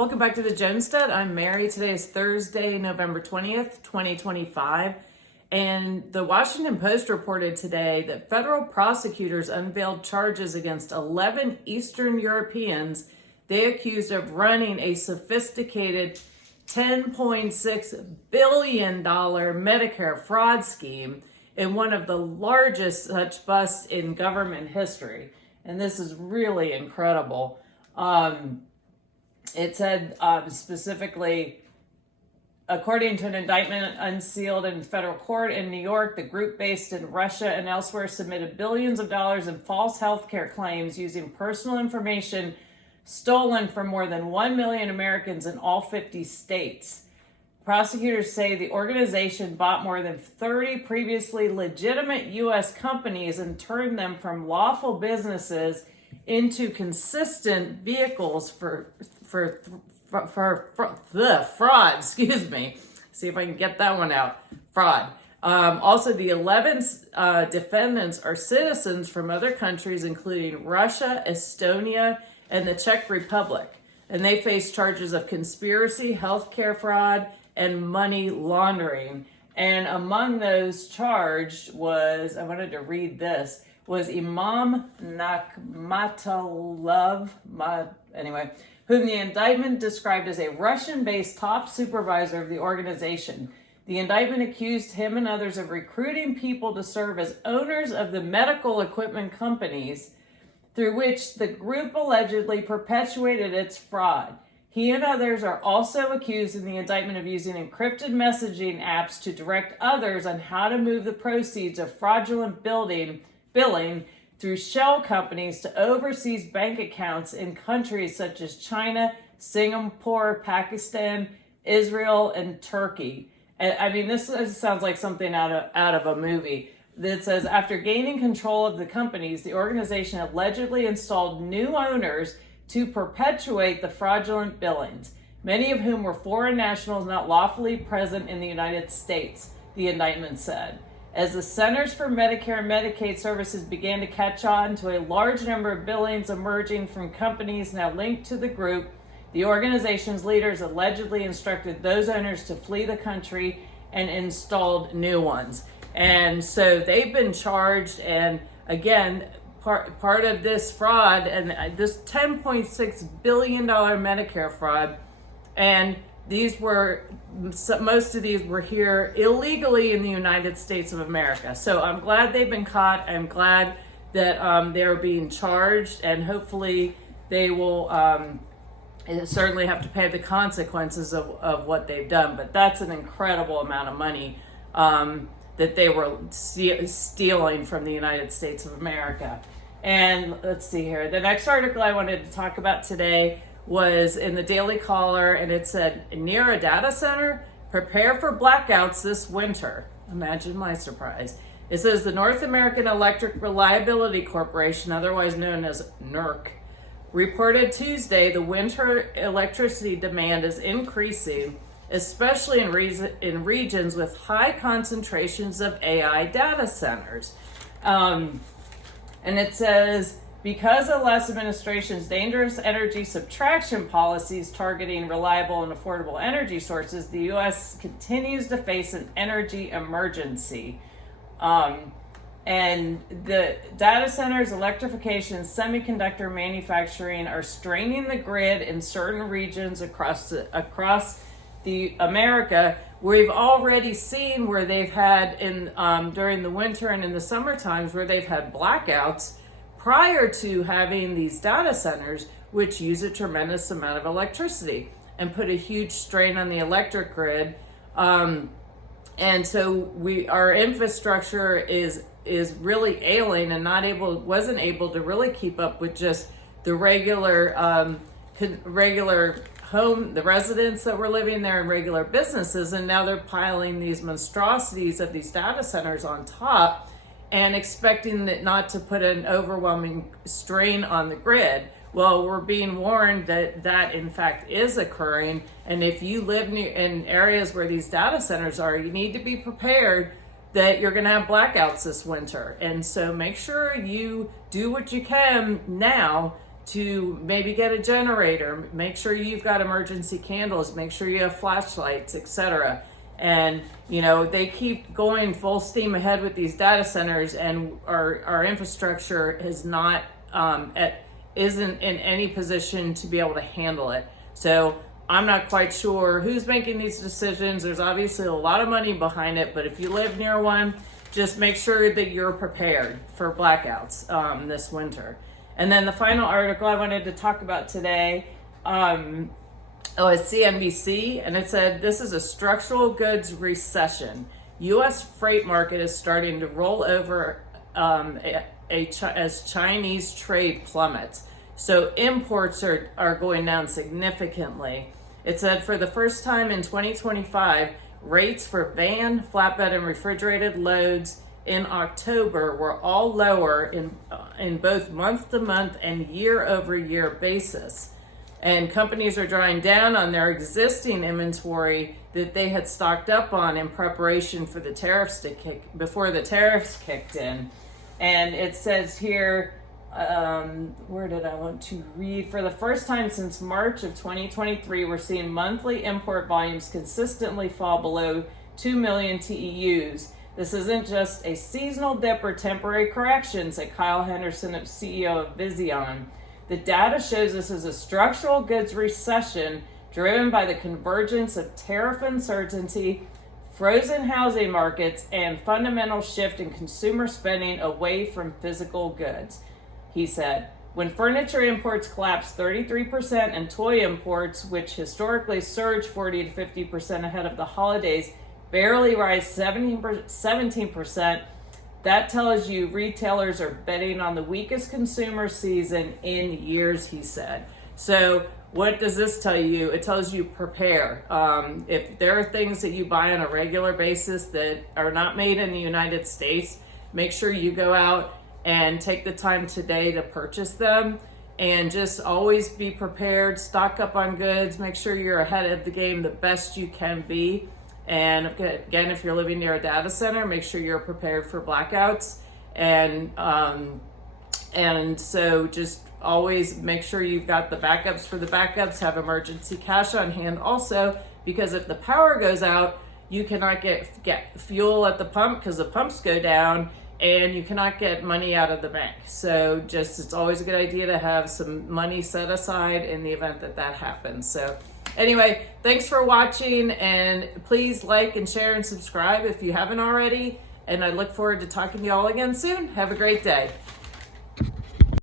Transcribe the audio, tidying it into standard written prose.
Welcome back to the Jonestead. I'm Mary. Today is Thursday, November 20th, 2025. And the Washington Post reported today that federal prosecutors unveiled charges against 11 Eastern Europeans they accused of running a sophisticated $10.6 billion Medicare fraud scheme in one of the largest such busts in government history. And this is really incredible. It said specifically, according to an indictment unsealed in federal court in New York, the group based in Russia and elsewhere submitted billions of dollars in false healthcare claims using personal information stolen from more than 1 million Americans in all 50 states. Prosecutors say the organization bought more than 30 previously legitimate U.S. companies and turned them from lawful businesses into consistent vehicles for the fraud. Excuse me. See if I can get that one out. Fraud. Also, the 11 defendants are citizens from other countries, including Russia, Estonia, and the Czech Republic. And they face charges of conspiracy, healthcare fraud, and money laundering. And among those charged was, I wanted to read this, was Imam Nakhmatullah, whom the indictment described as a Russian-based top supervisor of the organization. The indictment accused him and others of recruiting people to serve as owners of the medical equipment companies through which the group allegedly perpetuated its fraud. He and others are also accused in the indictment of using encrypted messaging apps to direct others on how to move the proceeds of fraudulent billing through shell companies to overseas bank accounts in countries such as China, Singapore, Pakistan, Israel, and Turkey. And I mean, this sounds like something out of a movie. That says, after gaining control of the companies, the organization allegedly installed new owners to perpetuate the fraudulent billings, many of whom were foreign nationals not lawfully present in the United States, the indictment said. As the Centers for Medicare and Medicaid Services began to catch on to a large number of billings emerging from companies now linked to the group, the organization's leaders allegedly instructed those owners to flee the country and installed new ones. And so they've been charged, and again, part of this fraud and this $10.6 billion Medicare fraud, and most of these were here illegally in the United States of America. So I'm glad they've been caught. I'm glad that they're being charged, and hopefully they will certainly have to pay the consequences of what they've done. But that's an incredible amount of money that they were stealing from the United States of America. And let's see here. The next article I wanted to talk about today was in the Daily Caller, and it said, near a data center, prepare for blackouts this winter. Imagine my surprise. It says the North American Electric Reliability Corporation, otherwise known as NERC, reported Tuesday the winter electricity demand is increasing, especially in regions with high concentrations of AI data centers. And it says, because of the last administration's dangerous energy subtraction policies targeting reliable and affordable energy sources, the U.S. continues to face an energy emergency. And the data centers, electrification, and semiconductor manufacturing are straining the grid in certain regions across the America. We've already seen where they've had during the winter and in the summer times where they've had blackouts prior to having these data centers, which use a tremendous amount of electricity and put a huge strain on the electric grid. And so our infrastructure is really ailing and wasn't able to really keep up with just the regular home, the residents that were living there, and regular businesses. And now they're piling these monstrosities of these data centers on top and expecting it not to put an overwhelming strain on the grid. Well, we're being warned that in fact is occurring. And if you live in areas where these data centers are, you need to be prepared that you're going to have blackouts this winter. And so make sure you do what you can now to maybe get a generator, make sure you've got emergency candles, make sure you have flashlights, etc. And, you know, they keep going full steam ahead with these data centers, and our infrastructure is not, isn't in any position to be able to handle it. So I'm not quite sure who's making these decisions. There's obviously a lot of money behind it, but if you live near one, just make sure that you're prepared for blackouts this winter. And then the final article I wanted to talk about today, it's CNBC, and it said, this is a structural goods recession. U.S. freight market is starting to roll over as Chinese trade plummets. So imports are going down significantly. It said for the first time in 2025, rates for van, flatbed, and refrigerated loads in October were all lower in both month-to-month and year-over-year basis. And companies are drawing down on their existing inventory that they had stocked up on in preparation for the tariffs before the tariffs kicked in. And it says here, where did I want to read? For the first time since March of 2023, we're seeing monthly import volumes consistently fall below 2 million TEUs. This isn't just a seasonal dip or temporary correction, said Kyle Henderson, CEO of Vision. The data shows this is a structural goods recession driven by the convergence of tariff uncertainty, frozen housing markets, and fundamental shift in consumer spending away from physical goods. He said, when furniture imports collapsed 33% and toy imports, which historically surged 40 to 50% ahead of the holidays, barely rise 17%, that tells you retailers are betting on the weakest consumer season in years, he said. So what does this tell you? It tells you prepare. If there are things that you buy on a regular basis that are not made in the United States, make sure you go out and take the time today to purchase them, and just always be prepared, stock up on goods, make sure you're ahead of the game the best you can be. And again, if you're living near a data center, make sure you're prepared for blackouts. And so just always make sure you've got the backups for the backups, have emergency cash on hand also, because if the power goes out, you cannot get fuel at the pump because the pumps go down, and you cannot get money out of the bank. So just, it's always a good idea to have some money set aside in the event that that happens. So anyway, thanks for watching, and please like and share and subscribe if you haven't already. And I look forward to talking to y'all again soon. Have a great day.